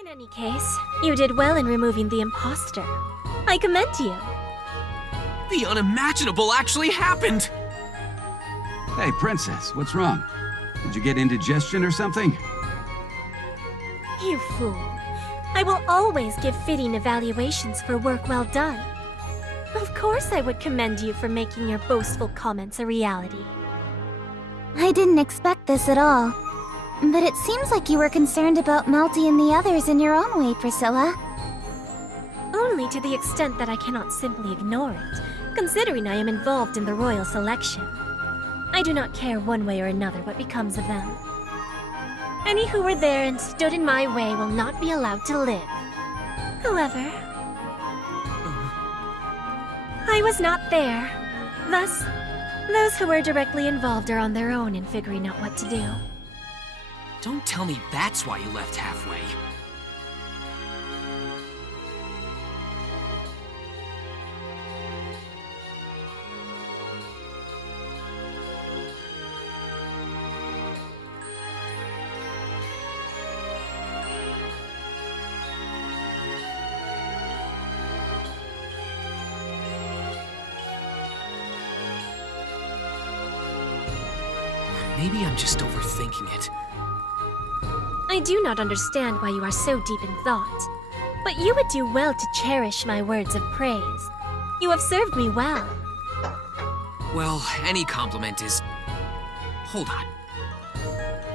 In any case, you did well in removing the imposter. I commend you. The unimaginable actually happened! Hey, Princess, what's wrong? Did you get indigestion or something? You fool. I will always give fitting evaluations for work well done. Of course I would commend you for making your boastful comments a reality. I didn't expect this at all. But it seems like you were concerned about Melty and the others in your own way, Priscilla. Only to the extent that I cannot simply ignore it, considering I am involved in the royal selection. I do not care one way or another what becomes of them. Any who were there and stood in my way will not be allowed to live. However, I was not there. Thus, those who were directly involved are on their own in figuring out what to do. Don't tell me that's why you left halfway. Maybe I'm just overthinking it. I do not understand why you are so deep in thought, but you would do well to cherish my words of praise. You have served me well. Well, any compliment is... Hold on.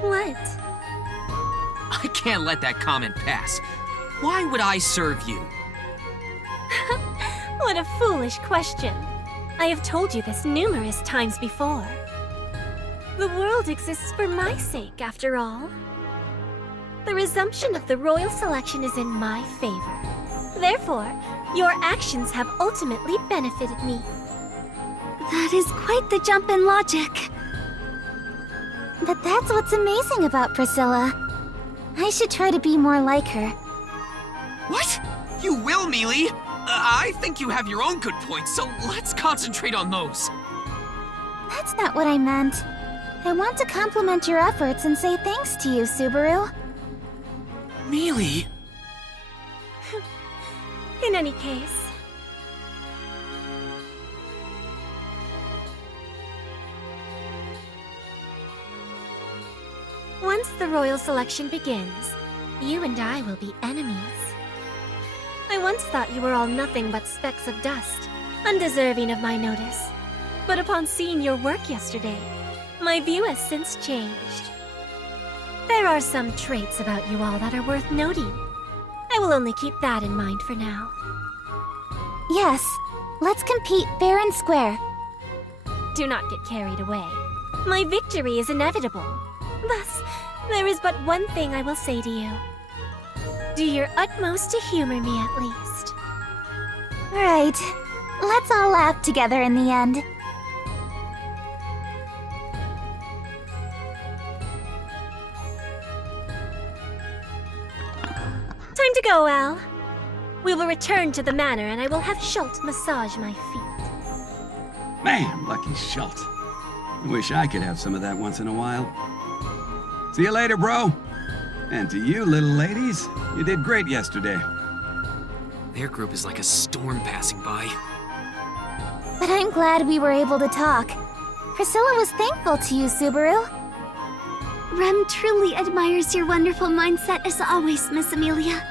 What? I can't let that comment pass. Why would I serve you? What a foolish question. I have told you this numerous times before. The world exists for my sake, after all. The resumption of the royal selection is in my favor. Therefore, your actions have ultimately benefited me. That is quite the jump in logic. But that's what's amazing about Priscilla. I should try to be more like her. What? You will, Mealy? I think you have your own good points, so let's concentrate on those. That's not what I meant. I want to compliment your efforts and say thanks to you, Subaru. Mealy? In any case, once the royal selection begins, you and I will be enemies. I once thought you were all nothing but specks of dust, undeserving of my notice. But upon seeing your work yesterday, my view has since changed. There are some traits about you all that are worth noting. I will only keep that in mind for now. Yes, let's compete fair and square. Do not get carried away. My victory is inevitable. Thus, there is but one thing I will say to you. Do your utmost to humor me at least. Right. Let's all laugh together in the end. Time to go, Al. We will return to the manor and I will have Schult massage my feet. Man, lucky Schult. I wish I could have some of that once in a while. See you later, bro. And to you, little ladies, you did great yesterday. Their group is like a storm passing by. But I'm glad we were able to talk. Priscilla was thankful to you, Subaru. Rem truly admires your wonderful mindset as always, Miss Amelia.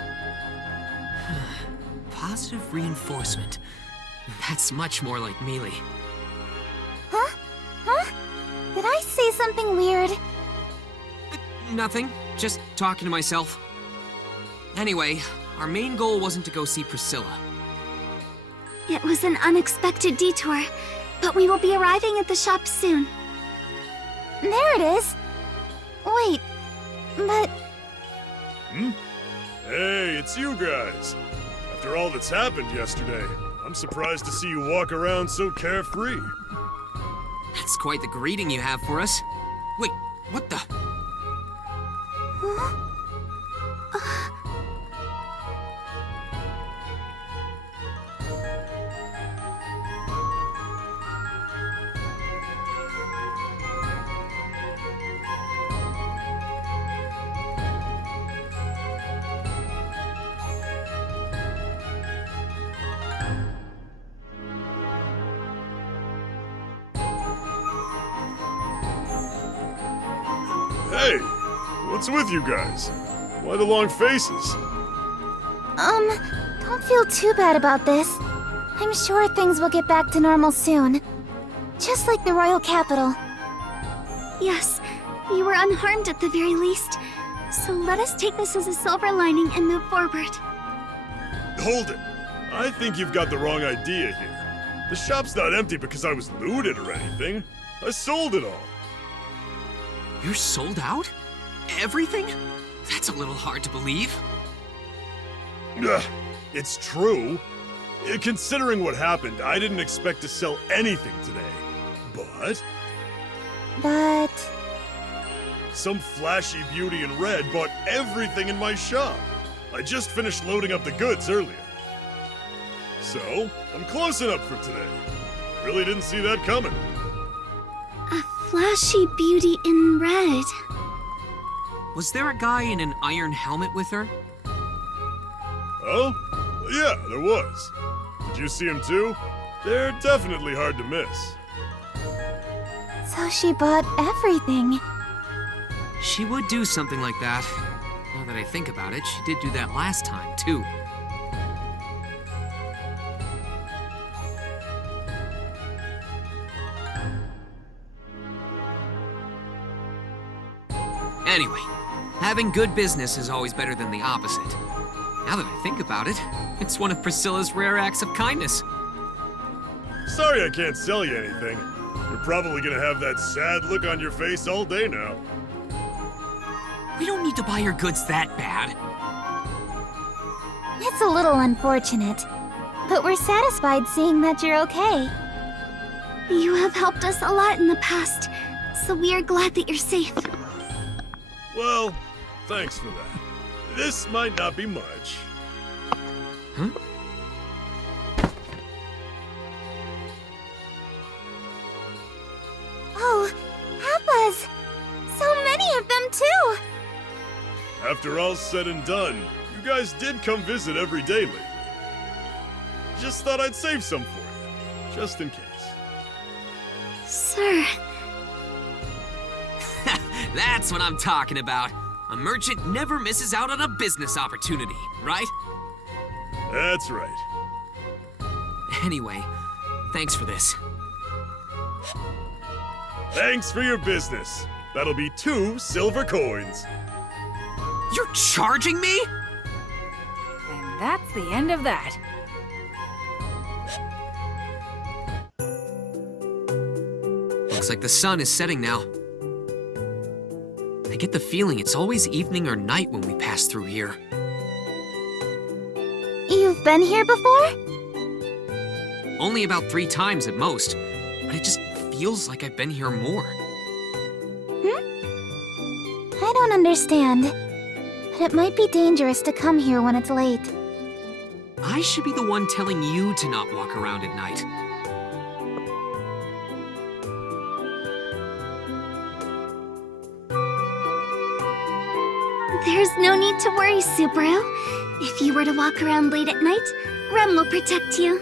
Positive reinforcement. That's much more like Mealy. Huh? Huh? Did I say something weird? Nothing. Just talking to myself. Anyway, our main goal wasn't to go see Priscilla. It was an unexpected detour, but we will be arriving at the shop soon. There it is. Wait, but... Hey, it's you guys. After all that's happened yesterday, I'm surprised to see you walk around so carefree. That's quite the greeting you have for us. Wait, what the? Huh? Hey, what's with you guys? Why the long faces? Don't feel too bad about this. I'm sure things will get back to normal soon. Just like the royal capital. Yes, you were unharmed at the very least. So let us take this as a silver lining and move forward. Hold it. I think you've got the wrong idea here. The shop's not empty because I was looted or anything. I sold it all. You're sold out? Everything? That's a little hard to believe. Ugh, it's true. Considering what happened, I didn't expect to sell anything today. But some flashy beauty in red bought everything in my shop. I just finished loading up the goods earlier. So, I'm closing up for today. Really didn't see that coming. A flashy beauty in red. Was there a guy in an iron helmet with her? Oh? Yeah, there was. Did you see him too? They're definitely hard to miss. So she bought everything. She would do something like that. Now that I think about it, she did do that last time, too. Anyway, having good business is always better than the opposite. Now that I think about it, it's one of Priscilla's rare acts of kindness. Sorry I can't sell you anything. You're probably gonna have that sad look on your face all day now. We don't need to buy your goods that bad. It's a little unfortunate, but we're satisfied seeing that you're okay. You have helped us a lot in the past, so we are glad that you're safe. Well, thanks for that. This might not be much. Huh? Oh, Appas! So many of them too! After all's said and done, you guys did come visit every day lately. Just thought I'd save some for you, just in case. Sir, That's what I'm talking about. A merchant never misses out on a business opportunity, right? That's right. Anyway, thanks for this. Thanks for your business. That'll be 2 silver coins. You're charging me? And that's the end of that. Looks like the sun is setting now. I get the feeling it's always evening or night when we pass through here. You've been here before? Only about 3 times at most, but it just feels like I've been here more. I don't understand. But it might be dangerous to come here when it's late. I should be the one telling you to not walk around at night. there's no need to worry, Subaru. If you were to walk around late at night, Rem will protect you.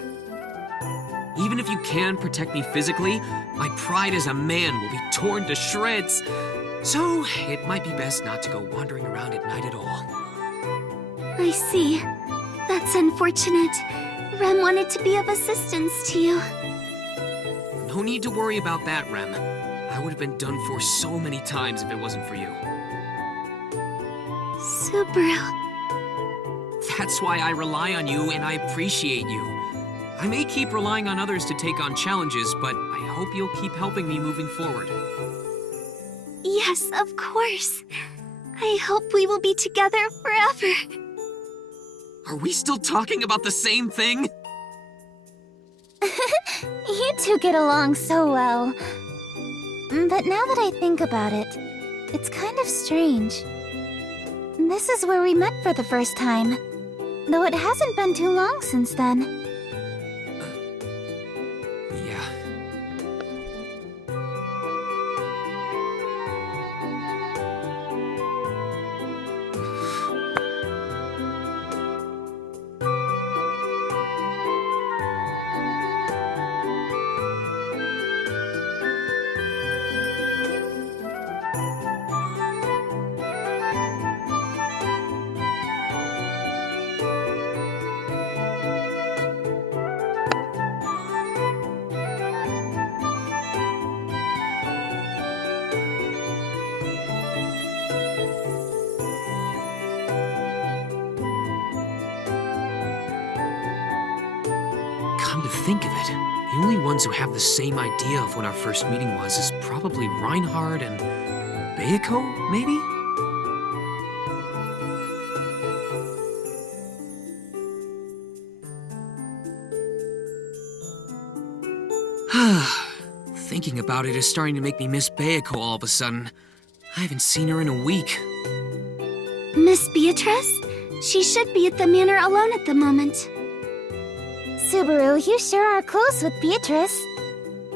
Even if you can protect me physically, my pride as a man will be torn to shreds. So, it might be best not to go wandering around at night at all. I see. That's unfortunate. Rem wanted to be of assistance to you. No need to worry about that, Rem. I would have been done for so many times if it wasn't for you. Subaru. That's why I rely on you and I appreciate you. I may keep relying on others to take on challenges, but I hope you'll keep helping me moving forward. Yes, of course. I hope we will be together forever. Are we still talking about the same thing? You two get along so well. But now that I think about it, it's kind of strange. This is where we met for the first time, though it hasn't been too long since then. Yeah. think of it, the only ones who have the same idea of when our first meeting was is probably Reinhard and Bayako, maybe? Thinking about it is starting to make me miss Bayako all of a sudden. I haven't seen her in a week. Miss Beatrice? She should be at the manor alone at the moment. Subaru, you sure are close with Beatrice.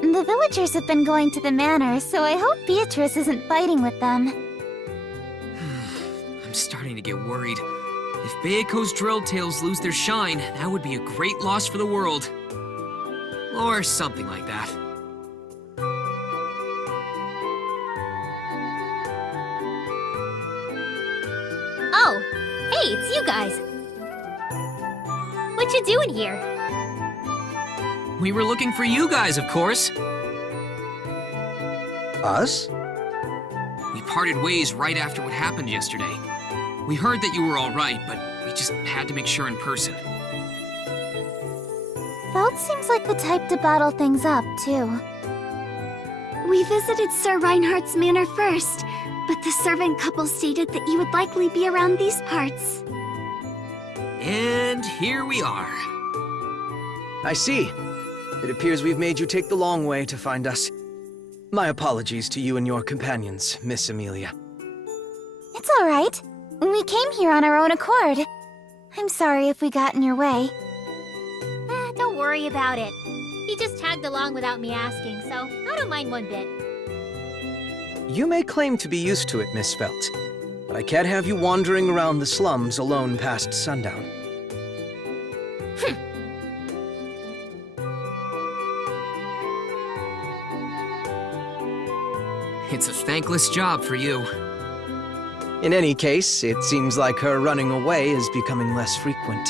The villagers have been going to the manor, so I hope Beatrice isn't fighting with them. I'm starting to get worried. If Bayako's drill tails lose their shine, that would be a great loss for the world. Or something like that. Oh, hey, it's you guys. What you doing here? We were looking for you guys, of course. Us? We parted ways right after what happened yesterday. We heard that you were all right, but we just had to make sure in person. Felt seems like the type to battle things up, too. We visited Sir Reinhardt's manor first, but the servant couple stated that you would likely be around these parts. And here we are. I see. It appears we've made you take the long way to find us. My apologies to you and your companions, Miss Amelia. It's all right. We came here on our own accord. I'm sorry if we got in your way. Don't worry about it. He just tagged along without me asking, so I don't mind one bit. You may claim to be used to it, Miss Felt, but I can't have you wandering around the slums alone past sundown. It's a thankless job for you. In any case, it seems like her running away is becoming less frequent.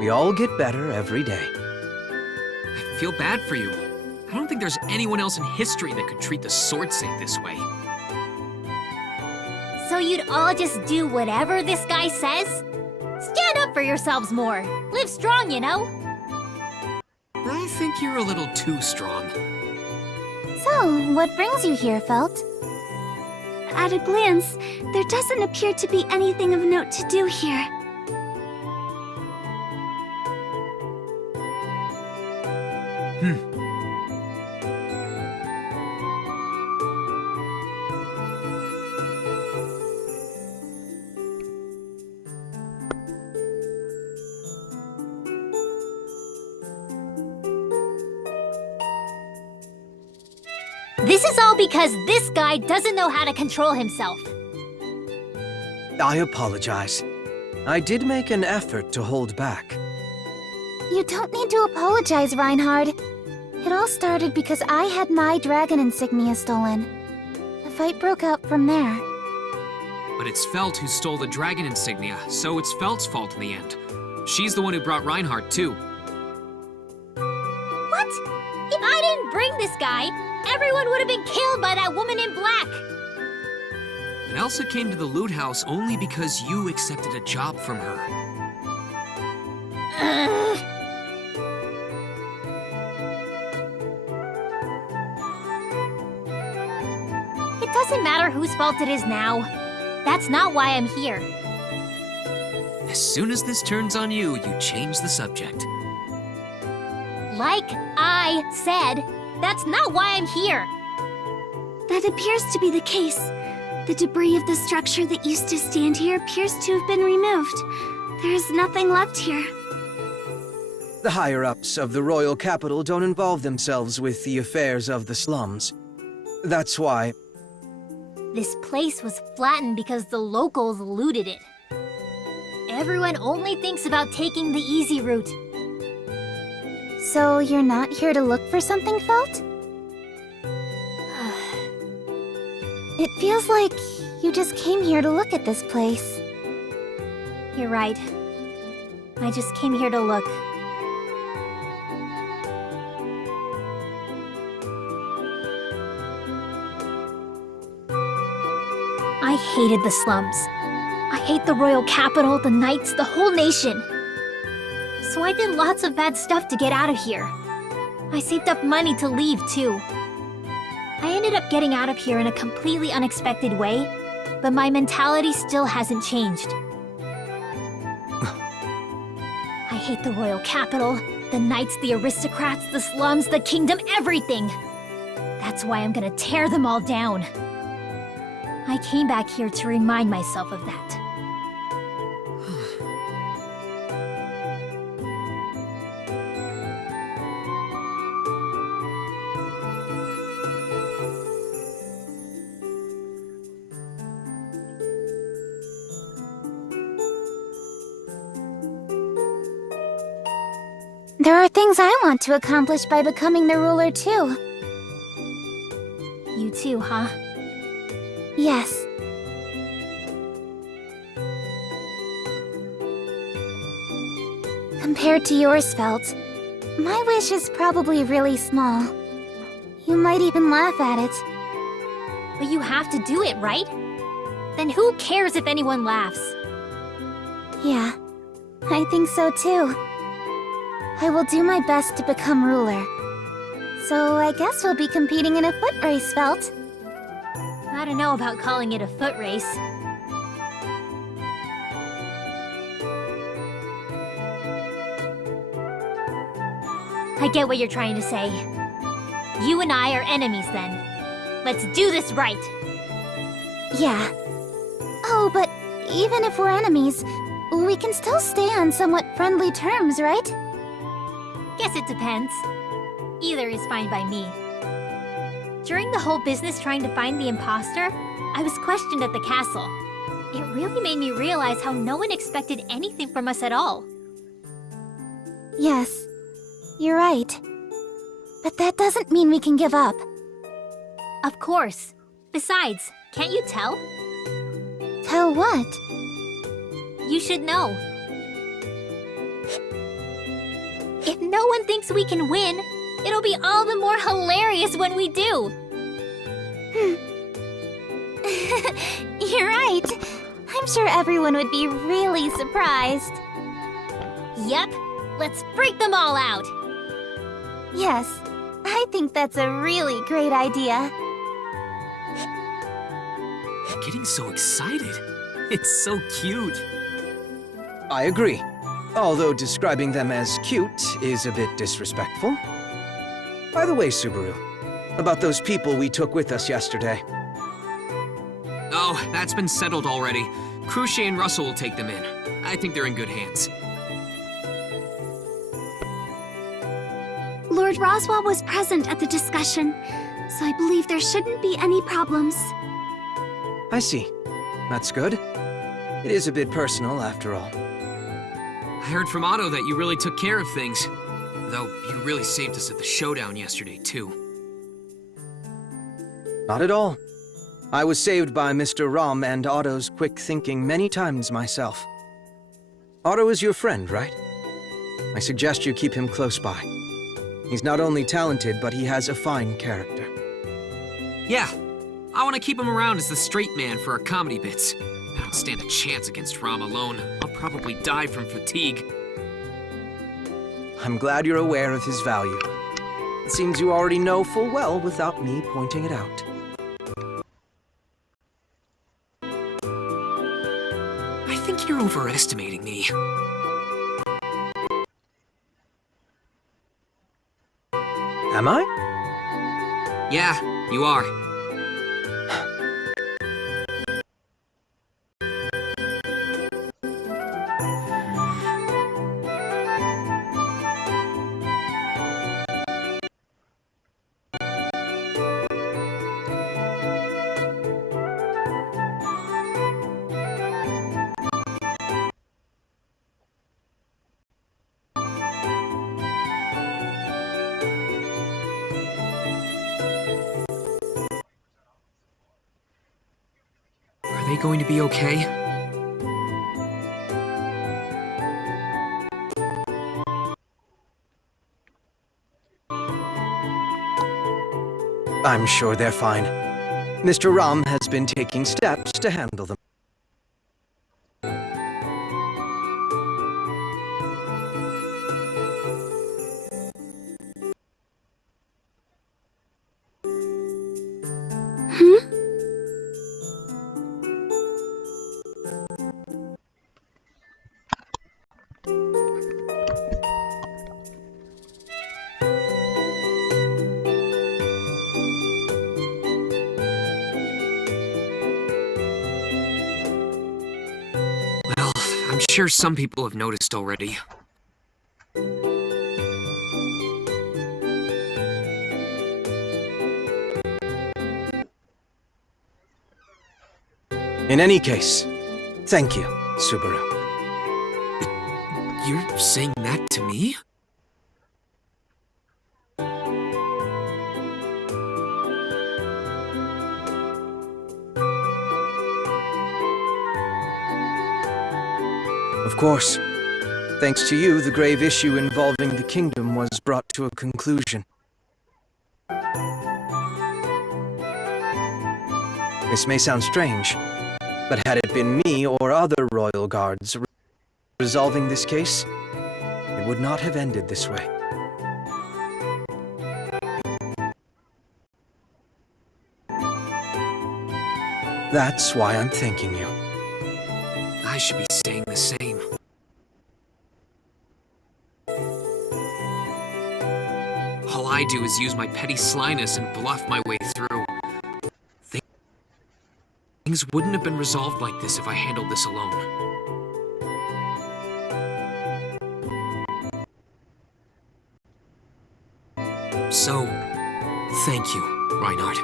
We all get better every day. I feel bad for you. I don't think there's anyone else in history that could treat the sword saint this way. So you'd all just do whatever this guy says? Stand up for yourselves more. Live strong, you know? I think you're a little too strong. So, what brings you here, Felt? At a glance, there doesn't appear to be anything of note to do here. This is all because this guy doesn't know how to control himself. I apologize. I did make an effort to hold back. You don't need to apologize, Reinhard. It all started because I had my dragon insignia stolen. The fight broke out from there. But it's Felt who stole the dragon insignia, so it's Felt's fault in the end. She's the one who brought Reinhardt, too. What? If I didn't bring this guy, everyone would have been killed by that woman in black. But Elsa came to the loot house only because you accepted a job from her. It doesn't matter whose fault it is now. That's not why I'm here. As soon as this turns on you, you change the subject. Like I said, that's not why I'm here. That appears to be the case. The debris of the structure that used to stand here appears to have been removed. There is nothing left here. The higher-ups of the royal capital don't involve themselves with the affairs of the slums. That's why... This place was flattened because the locals looted it. Everyone only thinks about taking the easy route. So you're not here to look for something, Felt? It feels like you just came here to look at this place. You're right. I just came here to look. I hated the slums. I hate the royal capital, the knights, the whole nation. So I did lots of bad stuff to get out of here. I saved up money to leave, too. I ended up getting out of here in a completely unexpected way, but my mentality still hasn't changed. I hate the royal capital, the knights, the aristocrats, the slums, the kingdom, everything! That's why I'm gonna tear them all down. I came back here to remind myself of that. There are things I want to accomplish by becoming the ruler, too. You too, huh? Yes. Compared to yours, Felt, my wish is probably really small. You might even laugh at it. But you have to do it, right? Then who cares if anyone laughs? Yeah, I think so too. I will do my best to become ruler. So I guess we'll be competing in a foot race, Felt. I don't know about calling it a foot race. I get what you're trying to say. You and I are enemies then. Let's do this right. Yeah. Oh, but even if we're enemies, we can still stay on somewhat friendly terms, right? Guess it depends. Either is fine by me. During the whole business trying to find the imposter, I was questioned at the castle. It really made me realize how no one expected anything from us at all. Yes, you're right. But that doesn't mean we can give up. Of course. Besides, can't you tell? Tell what? You should know. If no one thinks we can win, it'll be all the more hilarious when we do. You're right. I'm sure everyone would be really surprised. Yep, let's freak them all out. Yes, I think that's a really great idea. Getting so excited. It's so cute. I agree. Although describing them as cute is a bit disrespectful. By the way, Subaru, about those people we took with us yesterday. Oh, that's been settled already. Crucier and Russell will take them in. I think they're in good hands. Lord Roswell was present at the discussion, so I believe there shouldn't be any problems. I see. That's good. It is a bit personal, after all. I heard from Otto that you really took care of things. Though you really saved us at the showdown yesterday, too. Not at all. I was saved by Mr. Rom and Otto's quick thinking many times myself. Otto is your friend, right? I suggest you keep him close by. He's not only talented, but he has a fine character. Yeah, I want to keep him around as the straight man for our comedy bits. I don't stand a chance against Rom alone. I'll probably die from fatigue. I'm glad you're aware of his value. It seems you already know full well without me pointing it out. I think you're overestimating me. Am I? Yeah, you are. Are they going to be okay? I'm sure they're fine. Mr. Rom has been taking steps to handle them. I'm sure some people have noticed already. In any case, thank you, Subaru. You're saying that to me? Of course. Thanks to you, the grave issue involving the kingdom was brought to a conclusion. This may sound strange, but had it been me or other royal guards resolving this case, it would not have ended this way. That's why I'm thanking you. I should be saying the same. All I do is use my petty slyness and bluff my way through. Things wouldn't have been resolved like this if I handled this alone. So, thank you, Reinhardt.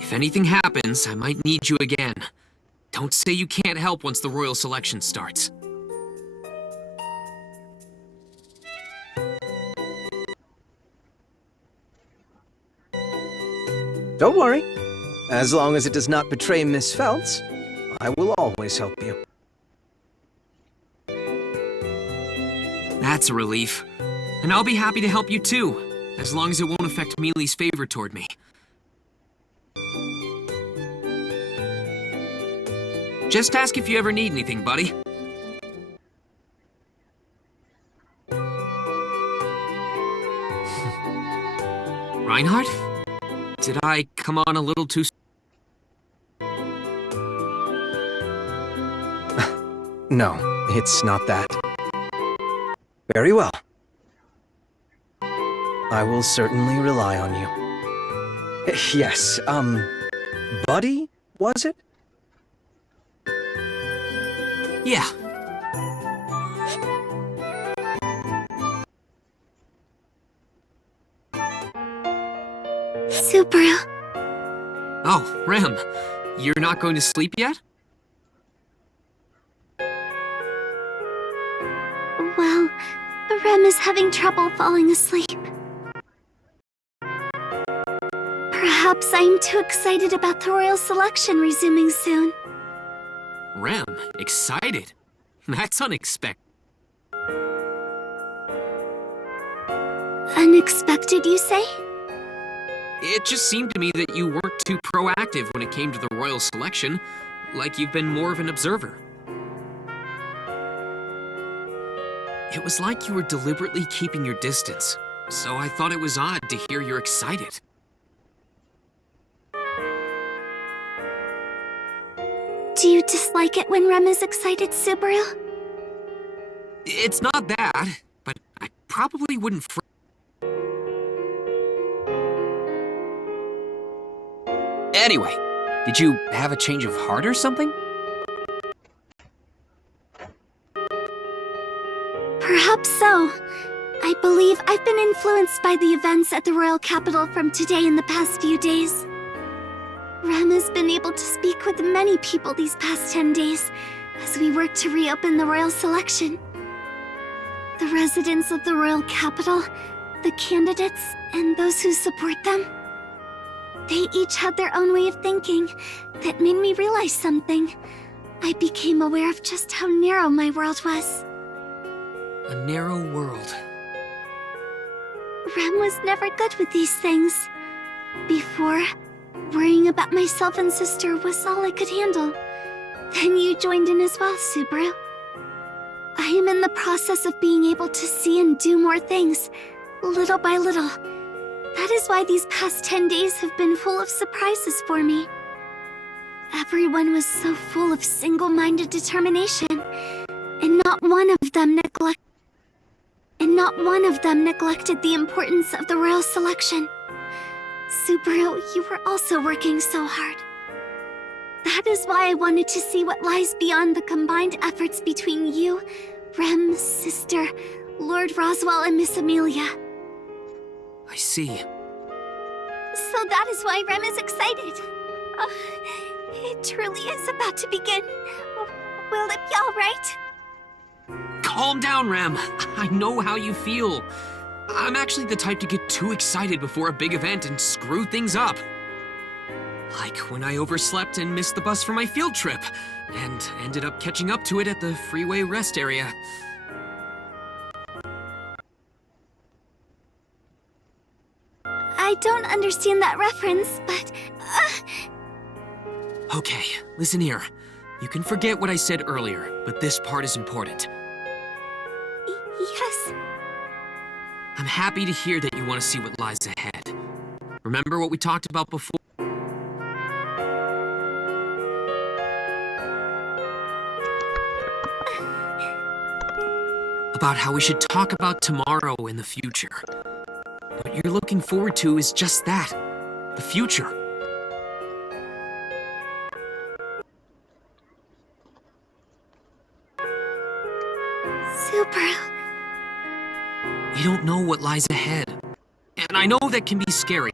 If anything happens, I might need you again. Don't say you can't help once the royal selection starts. Don't worry. As long as it does not betray Miss Feltz, I will always help you. That's a relief. And I'll be happy to help you too, as long as it won't affect Mealy's favor toward me. Just ask if you ever need anything, buddy. Reinhardt? Did I come on a little too... No, it's not that. Very well. I will certainly rely on you. Yes, Buddy, was it? Yeah. Subaru. Oh, Rem. You're not going to sleep yet? Well, Rem is having trouble falling asleep. Perhaps I'm too excited about the royal selection resuming soon. Rem, excited? That's unexpected. Unexpected, you say? It just seemed to me that you weren't too proactive when it came to the royal selection, like you've been more of an observer. It was like you were deliberately keeping your distance, so I thought it was odd to hear you're excited. Do you dislike it when Rem is excited, Subaru? It's not that, but I probably wouldn't Anyway, did you have a change of heart or something? Perhaps so. I believe I've been influenced by the events at the royal capital from today in the past few days. Rem has been able to speak with many people these past 10 days as we work to reopen the royal selection. The residents of the royal capital, the candidates, and those who support them. They each had their own way of thinking that made me realize something. I became aware of just how narrow my world was. A narrow world. Rem was never good with these things. Before, worrying about myself and sister was all I could handle. Then you joined in as well, Subaru. I am in the process of being able to see and do more things, little by little. That is why these past 10 days have been full of surprises for me. Everyone was so full of single-minded determination, and not one of them not one of them neglected the importance of the royal selection. Subaru, you were also working so hard. That is why I wanted to see what lies beyond the combined efforts between you, Rem, Sister, Lord Roswell, and Miss Amelia. I see. So that is why Rem is excited. It truly is about to begin. Will it be all right? Calm down, Rem. I know how you feel. I'm actually the type to get too excited before a big event and screw things up. Like when I overslept and missed the bus for my field trip, and ended up catching up to it at the freeway rest area. I don't understand that reference, but... Okay, listen here. You can forget what I said earlier, but this part is important. Yes. I'm happy to hear that you want to see what lies ahead. Remember what we talked about before? About how we should talk about tomorrow in the future. What you're looking forward to is just that, the future. Subaru. We don't know what lies ahead. And I know that can be scary,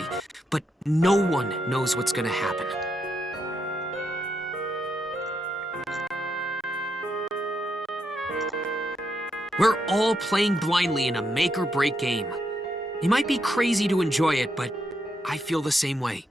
but no one knows what's gonna happen. We're all playing blindly in a make-or-break game. It might be crazy to enjoy it, but I feel the same way.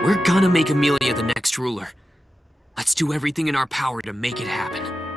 We're gonna make Amelia the next ruler. Let's do everything in our power to make it happen.